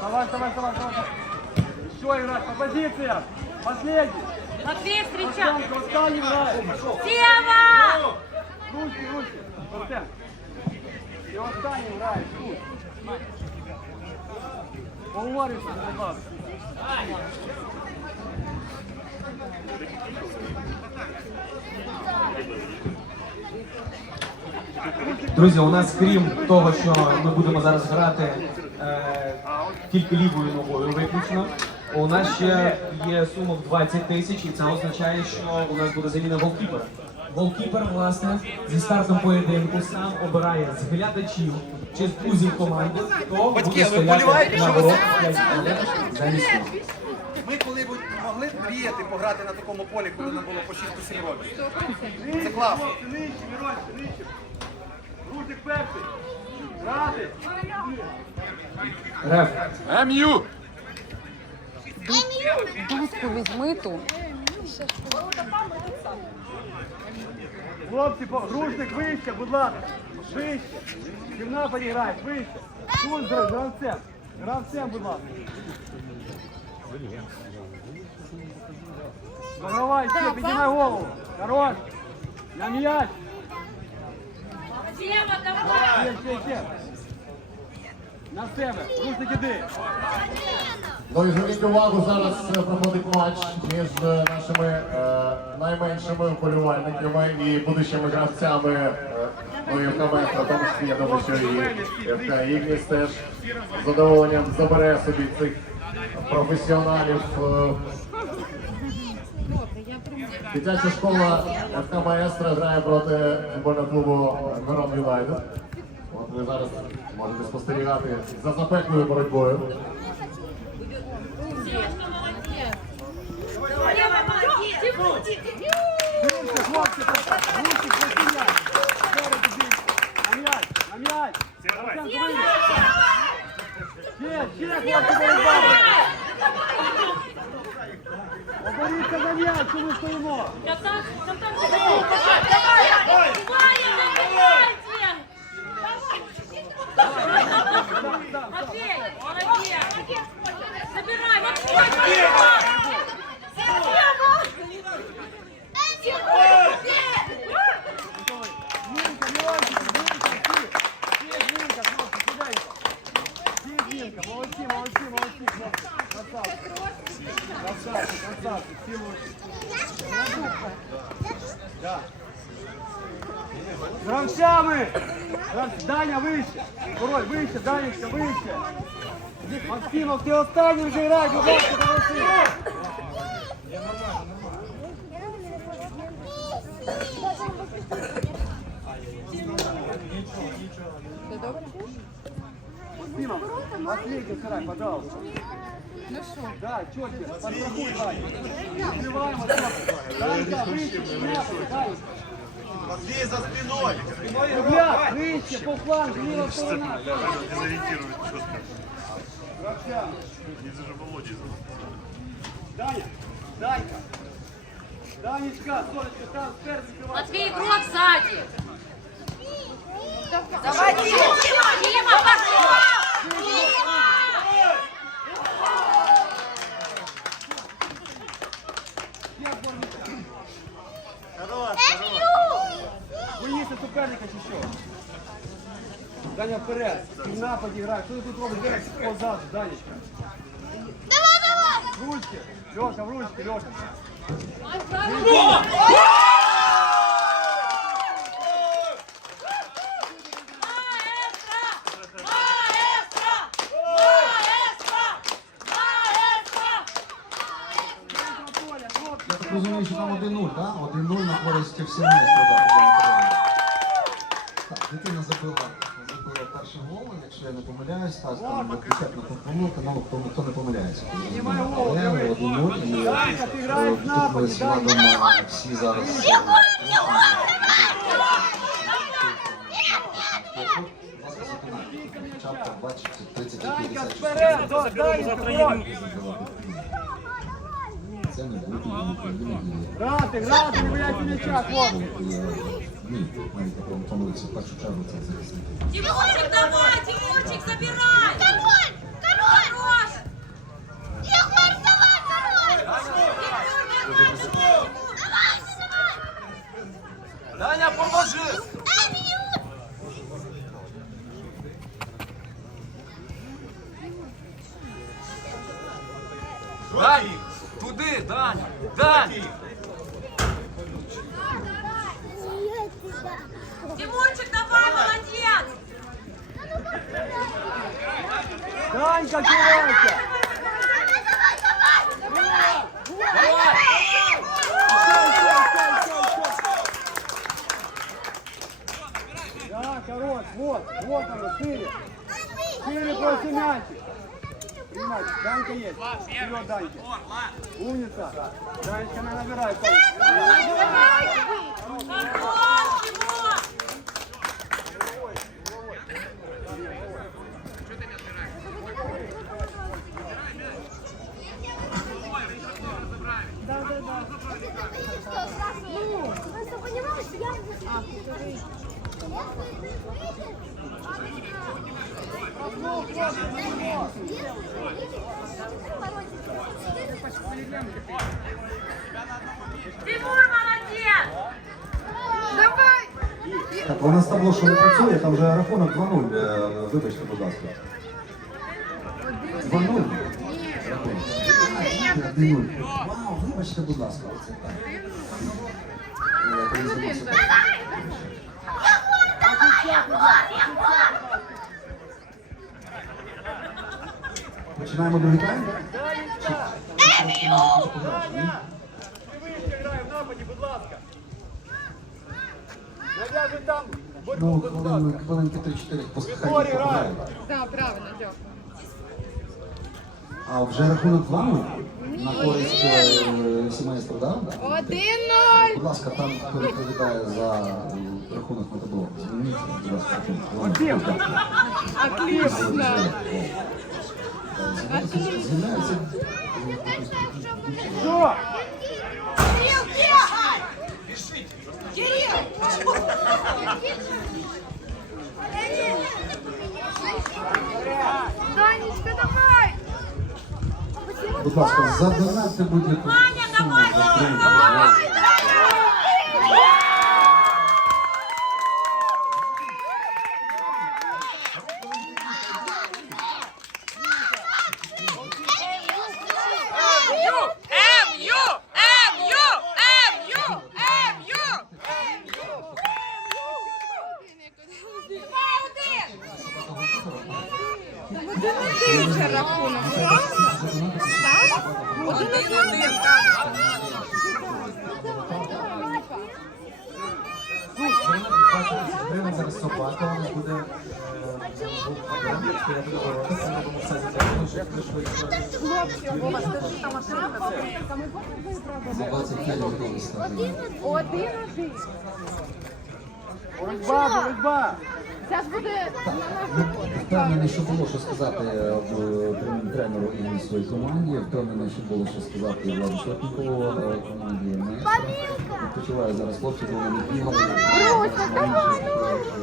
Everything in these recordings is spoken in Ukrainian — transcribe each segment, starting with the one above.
Давай, давай, давай, давай. Еще играть по позициям. Последний. Матвей, встреча! Артем, Артем играет. Сева! Ручки, ручки. Артем. И тут. Поговоришся, будь Друзі, у нас крім того, що ми будемо зараз грати е, тільки лівою ногою виключно. У нас ще є сума в 20 тисяч, і це означає, що у нас буде заміна голкіпера. Голкіпер, власне, зі стартом поєдинку сам обирає з глядачів чи з друзів команди, хто буде стояти на ворот замість нього. Ми коли-небудь могли б мріяти пограти на такому полі, коли нам було по 6-7 років. Це класно. Ручик перший. Грати. Реф. Дудку візьми ту. Хлопці, ручник вище, будь ласка. Вище. Нападі граєш, вище. Тут з гравцем. Гравцем, будь ласка. Загравай, ще, піднімай голову. Хорош. На м'яч. Сева, давай! На себе. Ручник іди. Ну і зверніть увагу, зараз е, проходить матч між е, нашими е, найменшими вболівальниками і будущими гравцями е, ну, і ФК тому числі, я думаю, що і ФК Ігніс теж з задоволенням забере собі цих професіоналів. е. Дитяча школа ФК Маестро грає проти футбольного клубу Мирон Юнайтед. От ви зараз можете спостерігати за запеклою боротьбою. Сева, молодец! Дивимося, хлопці, ручник проти м'яч. Спереду бійся. На м'яч, на м'яч. Артем, дивись. Ще, ще, хлопці, боротьба. Оборіться на м'яч, чому стоїмо? Там, там, давай! Давай! Матвей, молодец! Забирай, Матвей! З Гравцями! Даня вище! Король, вище, Данечка, вище! Максимов, ти останній вже грай, будь ласка, голоси! Максимов, последний сарай, пожалуйста. Ну що? Да, четко, подстрахуй, Даня. Открываем, вот Данька, выше, Матвій за спиной. Ребят, выше, по флангу, левая сторона. Дезориентирует четко. Гравця. Не же Володя. Даня, Данька. Данечка, Солечка, там спереди закрывай. Матвей, игрок сзади! Заводи. Дима! Дима, Боїться суперника чи що? Даня вперед, ти в нападі грає. Що ти тут робиш? Дивись, позаду, Данечка. Давай, давай! Ручки, Льоша, в ручки, Льоша. Поля, хлопці. Я так розумію, що там 1-0, так? 1-0 на користь всіми страдати. Дитина забила, забила перший гол, якщо я не помиляюсь, так, там десятна помилка, ну, хто, хто не помиляється. Знімай голову, Але дивись. 1-0, і Данька, ти граєш в тут ми з. Владом всі зараз... Чапка, бачите, Данька 30-50. вперед, до- Данечка, король. Це не буде. Грати, грати, не бояться м'яча, хлопці. Ні, мають такому помилитися. В першу чергу це захисники. Тимурчик, давай, Тимурчик, забирай! Король! Король! Хорош! Єгор, давай, король! Єгор, давай, давай! Даня, поможи! Амінь! Данька, кидайся! Да, хорош, вот, вот оно, шире. Шире просто Данька есть. Вперед, Данька. Умница. Данечка, она набирает. Тимур, молодец! Так, у нас табло, що не працює, там вже рахунок 2-0. е, Вибачте, будь ласка. 2-0? Рахунок. 1-0. Вау, вибачте, будь ласка. Оце так. Я другий тайм? Вище грає будь ласка. Нав'язуй. Ну, хвилин, хвилинки 3-4 пускай Так, правильно, дякую. А вже рахунок 2 на користь е, сімейства. Да? Один-ноль! Будь ласка, там хто відповідає за е, рахунок на табло. Зверніться, будь ласка, рахунок. Отлично! Що? Кирилл, бегай! Кирилл! Данечка, давай! Будь ласка, задонатьте будь-яку Ваня, давай, давай! Один-один рахунок, правда? Один-один. Гривень зараз собака, вона буде е, звук програми, я буду говорити, ми робимо все для того, щоб ви швидше. За 25 стати. Один-один. Боротьба, боротьба. Буде Ну, Впевнений, що було що сказати е, тренеру і своїй команді. Впевнений, що було що сказати Владу Сотникову е, команді Маестро. Відпочиває зараз хлопці, бо вони бігали. Зараз Маринчик,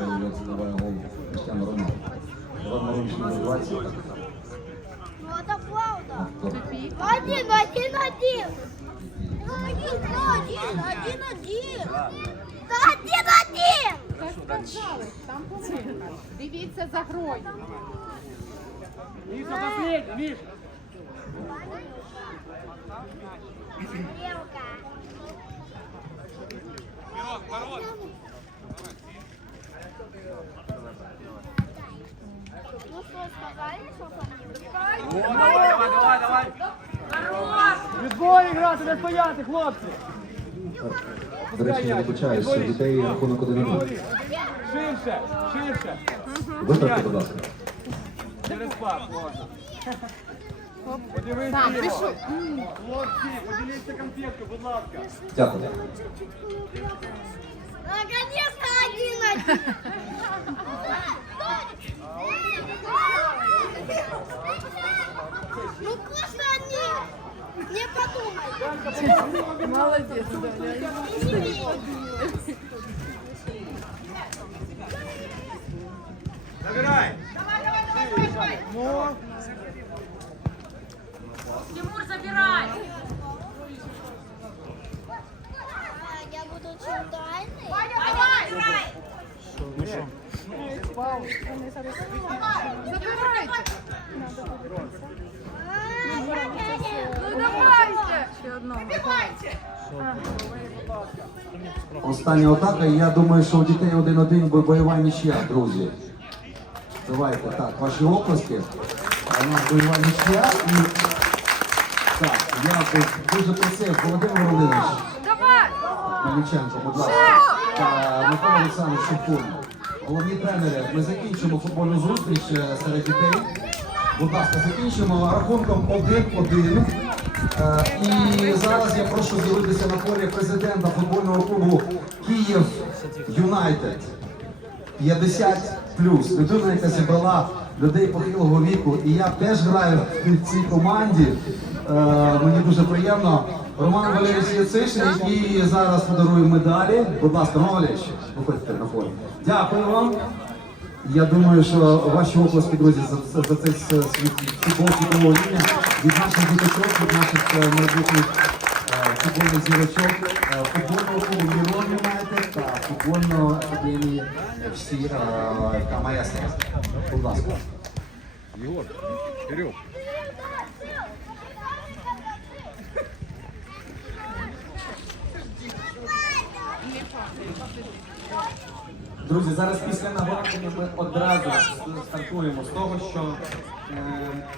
е, як забиває гол Кристиану Рональду. Ну это правда. Хто? Один, один, один. Один, один, один, один. Да один, один. Так сказали, там помилка. Дивіться за грою. Міша, последній, Міша. Стрелка. Ну что, Давай, давай, давай, давай. Відбої грати, не стояти, хлопці. До речі, я вибачаюсь, дітей рахунок 1 Ширше, ширше. Виправте, будь ласка. Через пас можна. Що? Хлопці, поділіться конфеткою, будь ласка. Дякую. Наконец-то один, один. Ну просто они не подумай. Молодець, Забирай. Ну, Тимур, забирай! Я буду центральный. Давай! Забирайте. Ну давайте! Ще одного. Остання атака, і я думаю, що у дітей один-один бо- бойова нічия, друзі. Давайте, так, ваші оплески. А у нас бойова нічия і... Так, я дуже просив, Володимир Володимирович, Давай! Мельниченко, будь ласка, та Микола Олександрович Шевкун. Головні тренери, ми закінчимо футбольну зустріч е, серед дітей. Будь ласка, закінчимо рахунком 1-1. Е, І зараз я прошу з'явитися на полі президента футбольного клубу Київ Юнайтед. 50 плюс. Людина, яка зібрала людей похилого віку. І я теж граю в цій команді. Е, мені дуже приємно. Роман Валерійович Яцишин, який зараз подарує медалі. Будь ласка, Роман Валерійович, виходьте на поле. Дякую вам. Я думаю, що ваші оплески, друзі, за, за, за цей футбол світового рівня від наших діточок, від наших е, майбутніх е, футбольних зірочок, е, футбольного клубу Мірон Юнайтед та футбольної академії всі е, та Маестро. Будь ласка. Друзі, зараз після нагородження ми одразу стартуємо з того, що е,